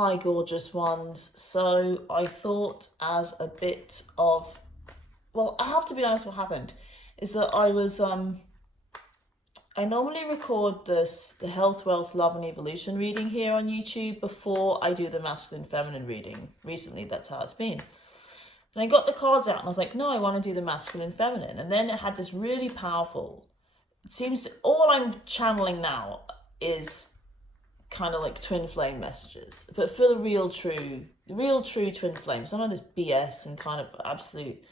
Hi, gorgeous ones. So I thought as a bit of, well, I have to be honest, what happened is that I normally record the health, wealth, love and evolution reading here on YouTube before I do the masculine, feminine reading. Recently, that's how it's been. And I got the cards out and I was like, no, I want to do the masculine, feminine. And then it had this really powerful, it seems all I'm channeling now is kind of like twin flame messages, but for the real true twin flames, none of this BS and kind of absolute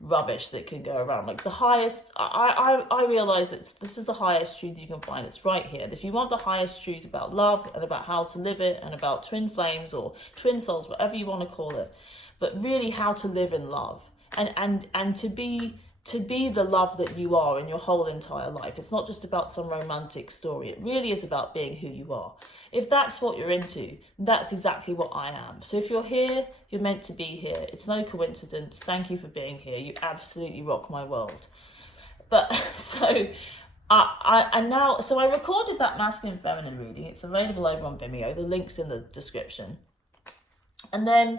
rubbish that can go around. Like the highest, I realize this is the highest truth you can find. It's right here. If you want the highest truth about love and about how to live it and about twin flames or twin souls, whatever you want to call it, but really how to live in love and to be the love that you are in your whole entire life. It's not just about some romantic story. It really is about being who you are. If that's what you're into, that's exactly what I am. So if you're here, you're meant to be here. It's no coincidence. Thank you for being here. You absolutely rock my world. But so I recorded that masculine feminine reading. It's available over on Vimeo. The link's in the description. And then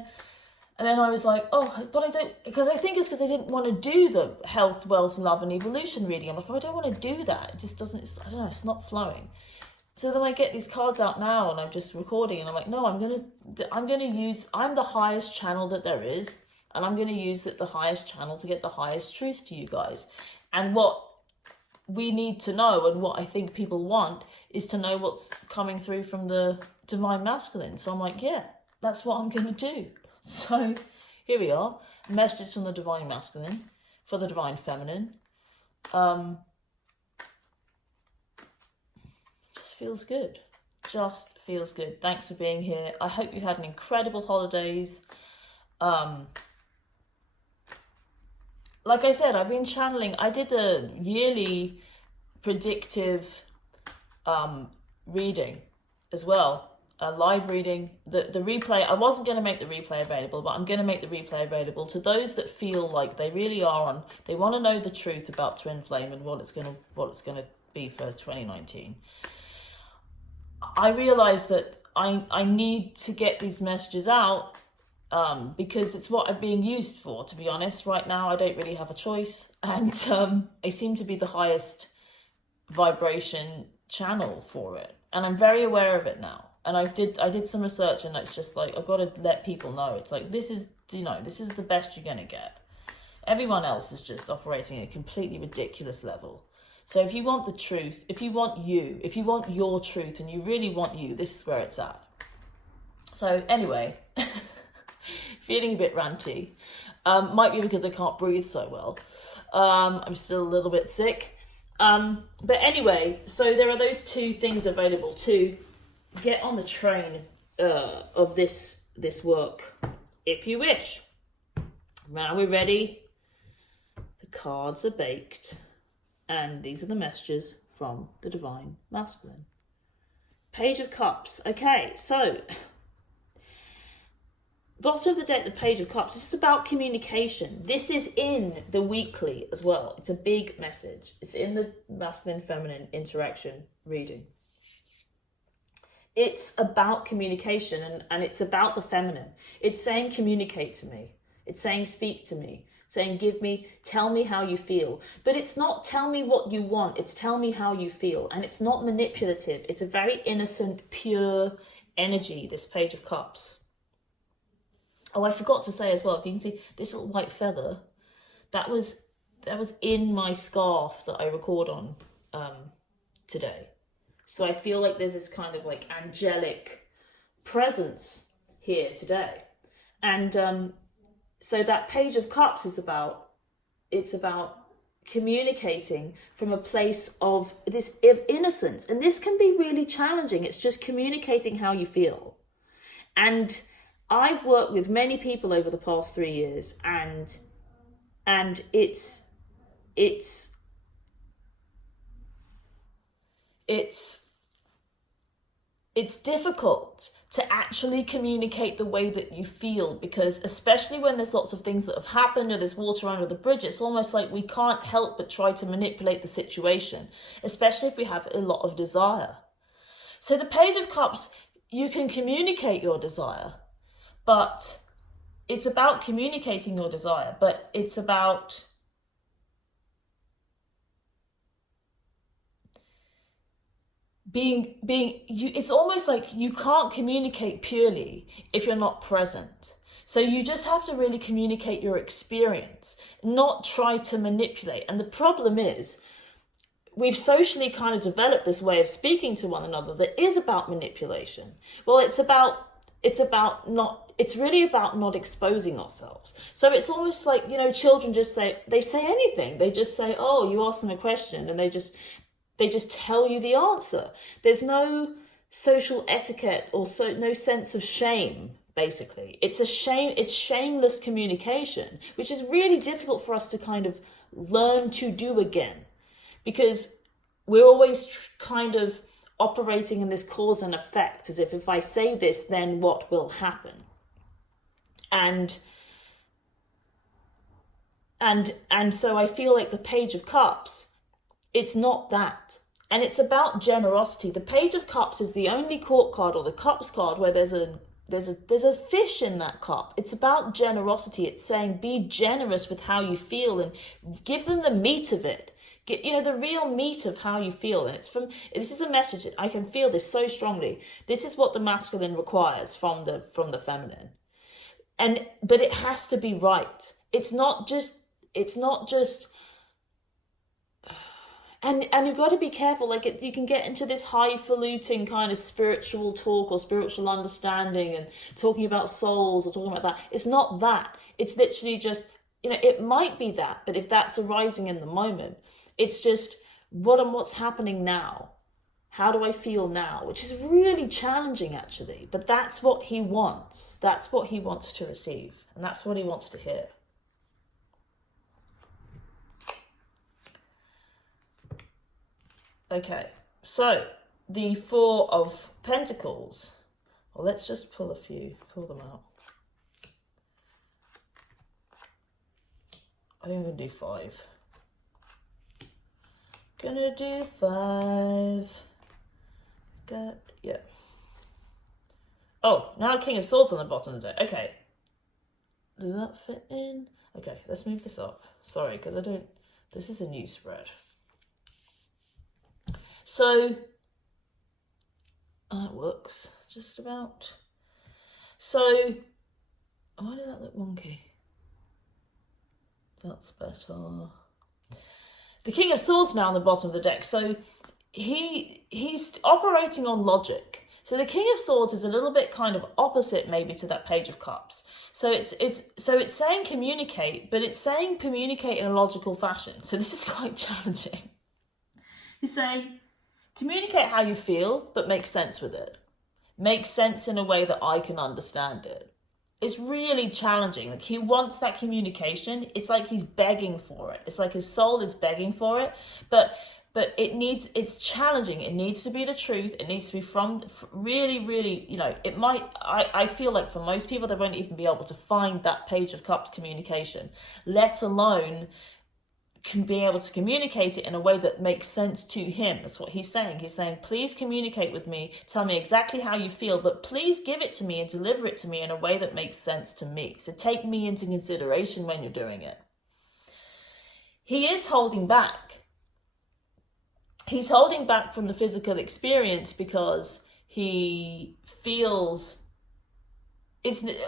I was like, oh, but I don't, because I think it's because I didn't want to do the health, wealth, love and evolution reading. I'm like, oh, I don't want to do that. It just doesn't, I don't know, it's not flowing. So then I get these cards out now and I'm just recording and I'm like, no, I'm the highest channel that there is. And I'm going to use the highest channel to get the highest truth to you guys. And what we need to know and what I think people want is to know what's coming through from the divine masculine. So I'm like, yeah, that's what I'm going to do. So here we are, messages from the divine masculine for the divine feminine. Just feels good. Just feels good. Thanks for being here. I hope you had an incredible holidays. Like I said, I've been channeling. I did a yearly predictive reading as well. A live reading, the replay. I wasn't going to make the replay available, but I'm going to make the replay available to those that feel like they really are on. They want to know the truth about twin flame and what it's going to be for 2019. I realized that I need to get these messages out because it's what I'm being used for. To be honest, right now I don't really have a choice, and I seem to be the highest vibration channel for it, and I'm very aware of it now. And I did some research, and it's just like, I've got to let people know. It's like, this is the best you're going to get. Everyone else is just operating at a completely ridiculous level. So if you want the truth, if you want your truth and you really want you, this is where it's at. So anyway, feeling a bit ranty. Might be because I can't breathe so well. I'm still a little bit sick. But anyway, so there are those two things available to get on the train of this work, if you wish. Now we're ready. The cards are baked, and these are the messages from the divine masculine. Page of Cups. Okay, so bottom of the deck, the Page of Cups. This is about communication. This is in the weekly as well. It's a big message. It's in the masculine feminine interaction reading. It's about communication and it's about the feminine. It's saying, communicate to me. It's saying, speak to me. It's saying, tell me how you feel. But it's not tell me what you want. It's tell me how you feel. And it's not manipulative. It's a very innocent, pure energy, this Page of Cups. Oh, I forgot to say as well, if you can see this little white feather, that was in my scarf that I record on today. So I feel like there's this kind of like angelic presence here today. And so that Page of Cups is about communicating from a place of innocence. And this can be really challenging. It's just communicating how you feel. And I've worked with many people over the past 3 years, and it's difficult to actually communicate the way that you feel, because especially when there's lots of things that have happened or there's water under the bridge, it's almost like we can't help but try to manipulate the situation, especially if we have a lot of desire. So the Page of Cups, you can communicate your desire, but it's about communicating your desire, but it's about it's almost like you can't communicate purely if you're not present. So you just have to really communicate your experience, not try to manipulate. And the problem is, we've socially kind of developed this way of speaking to one another that is about manipulation. Well, it's really about not exposing ourselves. So it's almost like, children say anything. They just say, oh, you ask them a question, and they just tell you the answer. There's no social etiquette or no sense of shame, basically. It's shameless communication, which is really difficult for us to kind of learn to do again, because we're always kind of operating in this cause and effect, as if I say this, then what will happen? And so I feel like the Page of Cups, it's not that. And it's about generosity. The Page of Cups is the only court card, or the Cups card, where there's a fish in that cup. It's about generosity. It's saying be generous with how you feel and give them the meat of it. Get, the real meat of how you feel. And this is a message. I can feel this so strongly. This is what the masculine requires from the feminine. But it has to be right. It's not just, and you've got to be careful. Like, you can get into this highfalutin kind of spiritual talk or spiritual understanding and talking about souls or talking about that. It's not that. It's literally just, it might be that, but if that's arising in the moment, it's just what's happening now. How do I feel now? Which is really challenging, actually. But that's what he wants. That's what he wants to receive. And that's what he wants to hear. Okay, so the Four of Pentacles. Well, let's just pull them out. I think I'm going to do 5. Gonna do 5. Yeah. Oh, now King of Swords on the bottom of the deck. Okay. Does that fit in? Okay, let's move this up. Sorry, because this is a new spread. So, that works just about. So, why did that look wonky? That's better. The King of Swords now on the bottom of the deck. So he's operating on logic. So the King of Swords is a little bit kind of opposite maybe to that Page of Cups. So it's saying communicate, but it's saying communicate in a logical fashion. So this is quite challenging. He's saying communicate how you feel, but make sense with it. Make sense in a way that I can understand it. It's really challenging. Like, he wants that communication. It's like he's begging for it. It's like his soul is begging for it. But it's challenging. It needs to be the truth. It needs to be from really, really, it might, I feel like for most people, they won't even be able to find that Page of Cups communication, let alone can be able to communicate it in a way that makes sense to him. That's what he's saying. He's saying, please communicate with me. Tell me exactly how you feel, but please give it to me and deliver it to me in a way that makes sense to me. So take me into consideration when you're doing it. He is holding back. He's holding back from the physical experience because he feels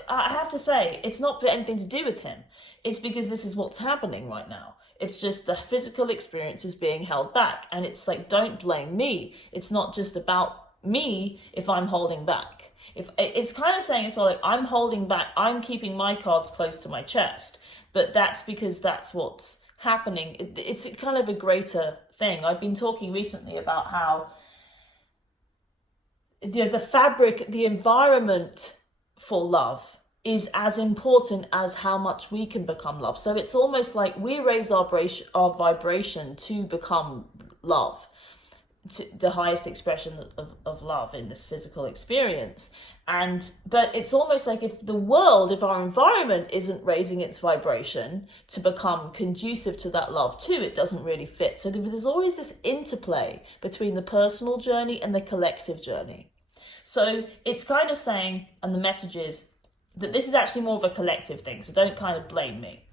I have to say, it's not for anything to do with him. It's because this is what's happening right now. It's just the physical experience is being held back. And it's like, don't blame me. It's not just about me if I'm holding back. If it's kind of saying as well, like, I'm holding back, I'm keeping my cards close to my chest. But that's because that's what's happening. It's kind of a greater thing. I've been talking recently about how the fabric, the environment for love is as important as how much we can become love. So it's almost like we raise our vibration to become love, to the highest expression of love in this physical experience. But it's almost like if our environment isn't raising its vibration to become conducive to that love too, it doesn't really fit. So there's always this interplay between the personal journey and the collective journey. So it's kind of saying, and the message is that this is actually more of a collective thing, so don't kind of blame me.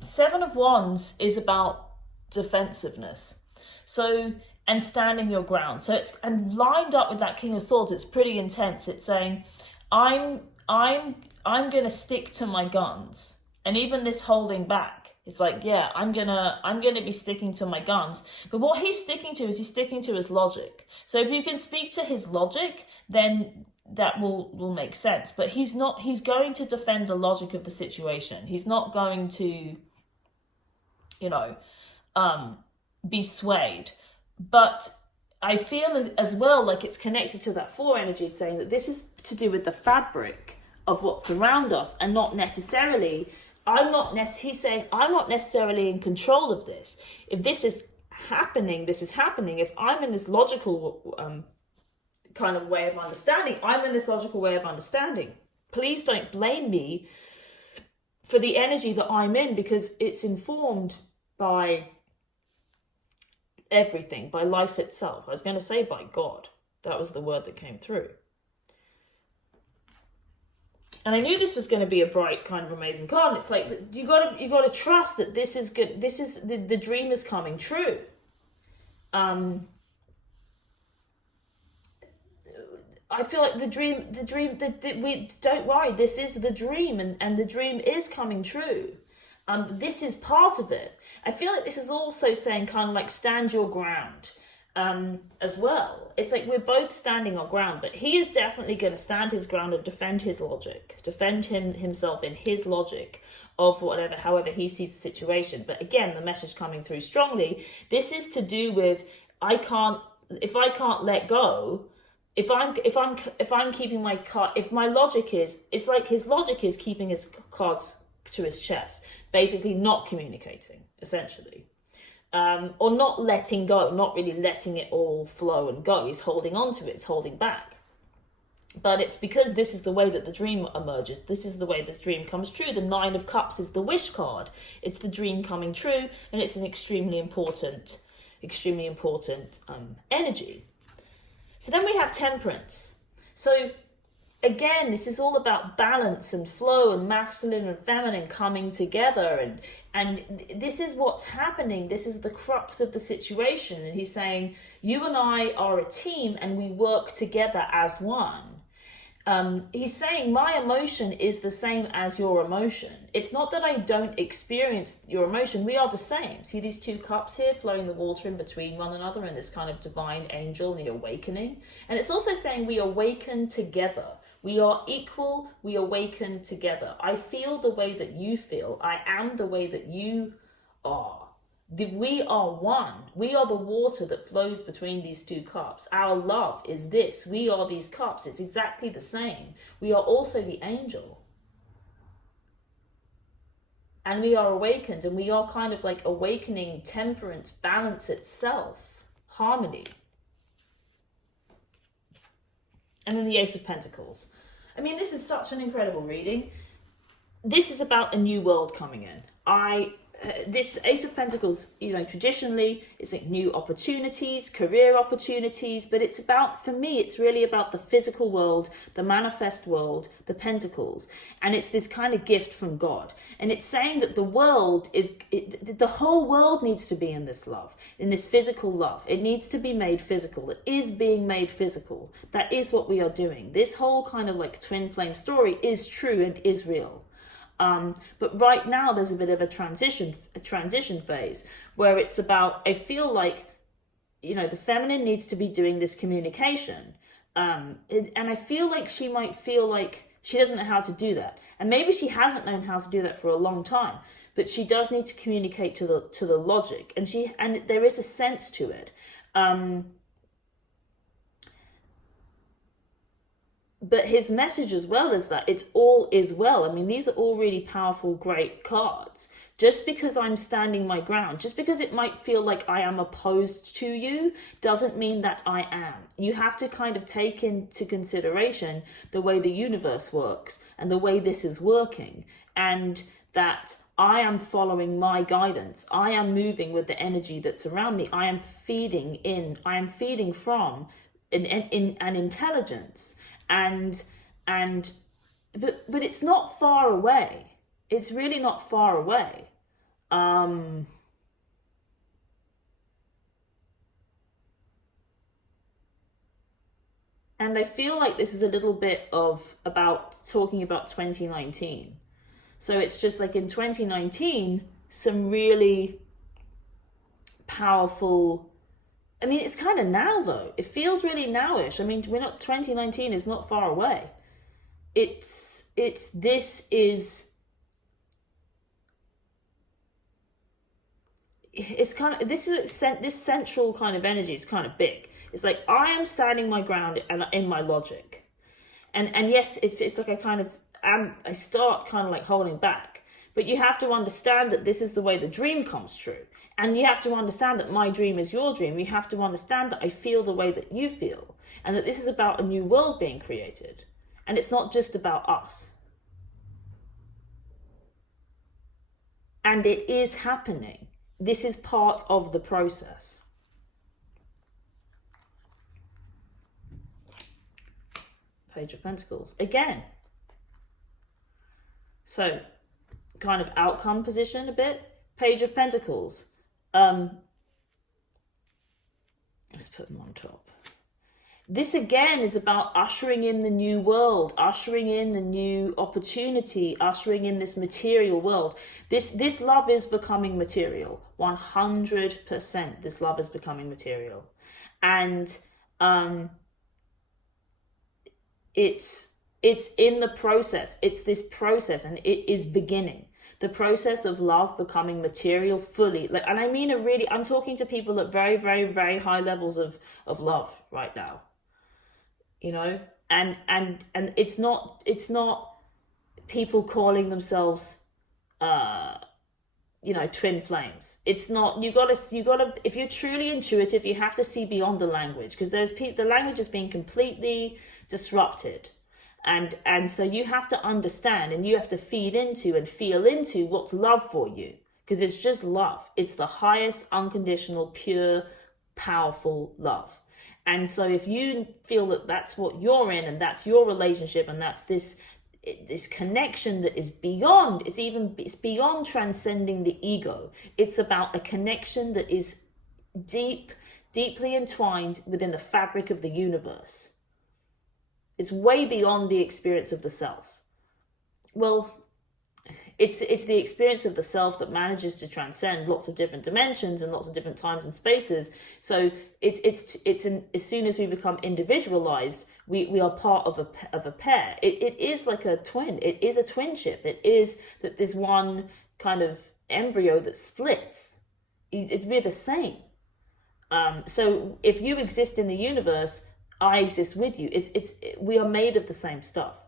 Seven of Wands is about defensiveness. So, and standing your ground. So it's, and lined up with that King of Swords, it's pretty intense. It's saying, I'm going to stick to my guns. And even this holding back, it's like, yeah, I'm gonna be sticking to my guns. But what he's sticking to is he's sticking to his logic. So if you can speak to his logic, then that will make sense. But he's going to defend the logic of the situation. He's not going to, be swayed. But I feel as well like it's connected to that 4 energy. It's saying that this is to do with the fabric of what's around us, and not necessarily, he's saying, I'm not necessarily in control of this. If this is happening, this is happening. If I'm in this logical kind of way of understanding, I'm in this logical way of understanding. Please don't blame me for the energy that I'm in, because it's informed by everything, by life itself. I was going to say by God. That was the word that came through. And I knew this was going to be a bright, kind of amazing card. And it's like, you got to trust that this is good. This is the dream is coming true. I feel like we don't worry. This is the dream, and the dream is coming true. This is part of it. I feel like this is also saying kind of like stand your ground. As well, it's like we're both standing our ground, but he is definitely going to stand his ground and defend his logic, defend himself in his logic of however he sees the situation. But again, the message coming through strongly, this is to do with if I can't let go, if I'm keeping my card, if my logic is, it's like his logic is keeping his cards to his chest, basically not communicating, essentially. Or not letting go, not really letting it all flow and go. He's holding on to it, it's holding back. But it's because this is the way that the dream emerges. This is the way this dream comes true. The 9 of Cups is the wish card. It's the dream coming true, and it's an extremely important energy. So then we have Temperance. So again, this is all about balance and flow and masculine and feminine coming together. And this is what's happening. This is the crux of the situation. And he's saying, you and I are a team and we work together as one. He's saying my emotion is the same as your emotion. It's not that I don't experience your emotion. We are the same. See these 2 cups here flowing the water in between one another in this kind of divine angel and the awakening. And it's also saying we awaken together. We are equal, we awaken together. I feel the way that you feel. I am the way that you are. We are one. We are the water that flows between these 2 cups. Our love is this. We are these cups. It's exactly the same. We are also the angel. And we are awakened, and we are kind of like awakening temperance, balance itself, harmony. And then the Ace of Pentacles. I mean, this is such an incredible reading. This is about a new world coming in. This Ace of Pentacles, traditionally, it's like new opportunities, career opportunities, but it's about, for me, it's really about the physical world, the manifest world, the Pentacles. And it's this kind of gift from God. And it's saying that the whole world needs to be in this love, in this physical love. It needs to be made physical. It is being made physical. That is what we are doing. This whole kind of like twin flame story is true and is real. But right now there's a bit of a transition phase where it's about, I feel like, the feminine needs to be doing this communication. And I feel like she might feel like she doesn't know how to do that. And maybe she hasn't known how to do that for a long time, but she does need to communicate to the logic, and there is a sense to it. But his message as well is that it's all is well. I mean, these are all really powerful, great cards. Just because I'm standing my ground, just because it might feel like I am opposed to you, doesn't mean that I am. You have to kind of take into consideration the way the universe works and the way this is working. And that I am following my guidance. I am moving with the energy that's around me. I am feeding from an intelligence, but it's not far away. It's really not far away. And I feel like this is a little bit of talking about 2019. So it's just like in 2019, some really powerful, I mean, it's kind of now though. It feels really nowish. I mean, 2019 is not far away. This central kind of energy is kind of big. It's like I am standing my ground and in my logic, and yes, it's like I start kind of like holding back, but you have to understand that this is the way the dream comes true, and you have to understand that my dream is your dream. You have to understand that I feel the way that you feel, and that this is about a new world being created, and it's not just about us. And it is happening. This is part of the process. Page of Pentacles. Again. So, kind of outcome position a bit. Page of Pentacles. Let's put them on top. This again is about ushering in the new world, ushering in the new opportunity, ushering in this material world. This love is becoming material. 100%. This love is becoming material. And it's in the process. It's this process, and it is beginning. The process of love becoming material fully. And I mean I'm talking to people at very, very, very high levels of love right now. You know, and it's not people calling themselves twin flames. It's not. You gotta if you're truly intuitive, you have to see beyond the language, because the language is being completely disrupted, and so you have to understand, and you have to feed into and feel into what's love for you, because it's just love. It's the highest, unconditional, pure, powerful love. And so if you feel that that's what you're in, and that's your relationship, and that's this connection that is beyond, it's beyond transcending the ego. It's about a connection that is deeply entwined within the fabric of the universe. It's way beyond the experience of the self. Well, it's the experience of the self that manages to transcend lots of different dimensions and lots of different times and spaces. So as soon as we become individualized, we are part of a pair. It is like a twin. It is a twinship. It is that there's one kind of embryo that splits. We're the same. So if you exist in the universe, I exist with you. We are made of the same stuff,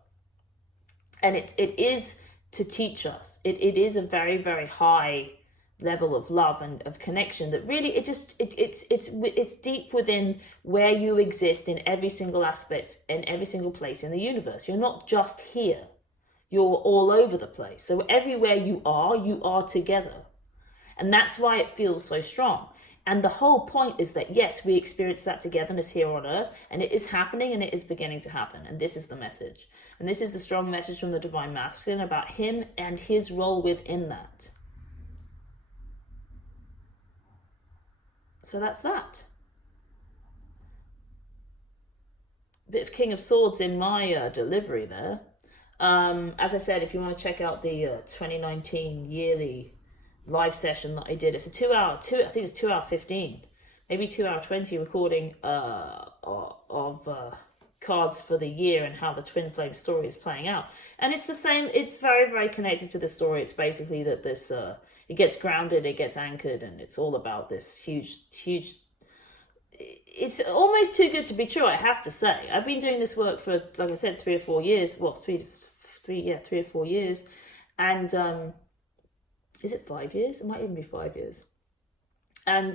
and it is to teach us. It is a very, very high level of love and of connection that really it's deep within where you exist in every single aspect, in every single place in the universe. You're not just here. You're all over the place. So everywhere you are together. And that's why it feels so strong. And the whole point is that, yes, we experience that togetherness here on Earth, and it is happening, and it is beginning to happen. And this is the message. And this is the strong message from the Divine Masculine about him and his role within that. So that's that. Bit of King of Swords in my delivery there. As I said, if you want to check out the 2019 yearly live session that I did, it's a 2 hour, I think it's 2 hour 15, maybe 2 hour 20 recording of cards for the year and how the twin flame story is playing out. And it's the same. It's very, very connected to the story. It's basically that this it gets grounded, it gets anchored, and it's all about this huge it's almost too good to be true, I have to say. I've been doing this work for, like I said, 3 or 4 years. Well, 3 or 4 years. And is it 5 years? It might even be 5 years. And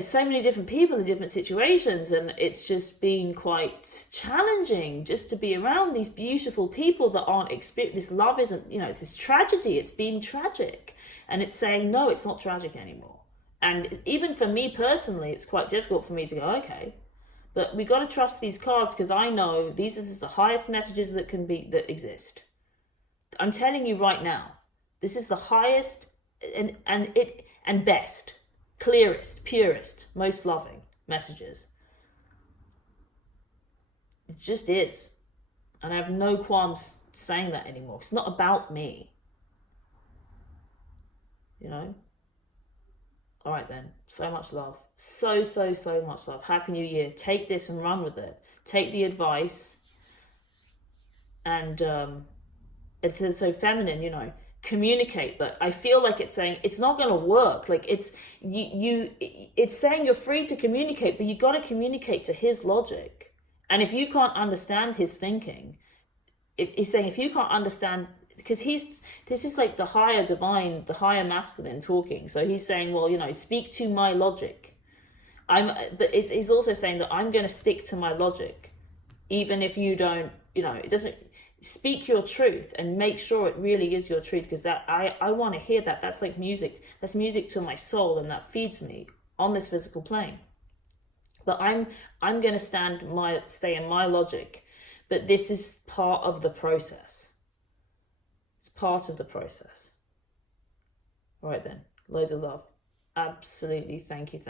so many different people in different situations, and it's just been quite challenging just to be around these beautiful people that aren't experiencing this. Love isn't, it's this tragedy. It's been tragic, and it's saying, no, it's not tragic anymore. And even for me personally, it's quite difficult for me to go, okay, but we got to trust these cards, because I know these are just the highest messages that exist. I'm telling you right now, this is the highest and best, clearest, purest, most loving messages. It just is. And I have no qualms saying that anymore. It's not about me. All right then. So much love. So much love. Happy New Year. Take this and run with it. Take the advice. And it's so feminine, communicate. But I feel like it's saying it's not going to work. Like it's saying you're free to communicate, but you got to communicate to his logic. And if you can't understand his thinking, if you can't understand, because this is like the higher divine, the higher masculine talking. So he's saying, well, speak to my logic. But he's also saying that I'm going to stick to my logic, even if you don't, it doesn't. Speak your truth and make sure it really is your truth, because that I want to hear that. That's like music. That's music to my soul, and that feeds me on this physical plane. But I'm going to stay in my logic. But this is part of the process. It's part of the process. All right then. Loads of love. Absolutely. Thank you.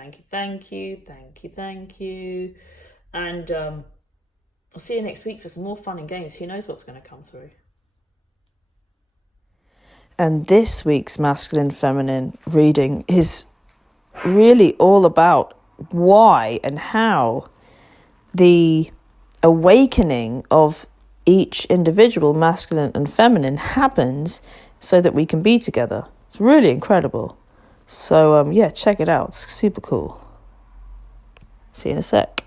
And I'll see you next week for some more fun and games. Who knows what's going to come through? And this week's masculine feminine reading is really all about why and how the awakening of each individual masculine and feminine happens so that we can be together. It's really incredible. So check it out. It's super cool. See you in a sec.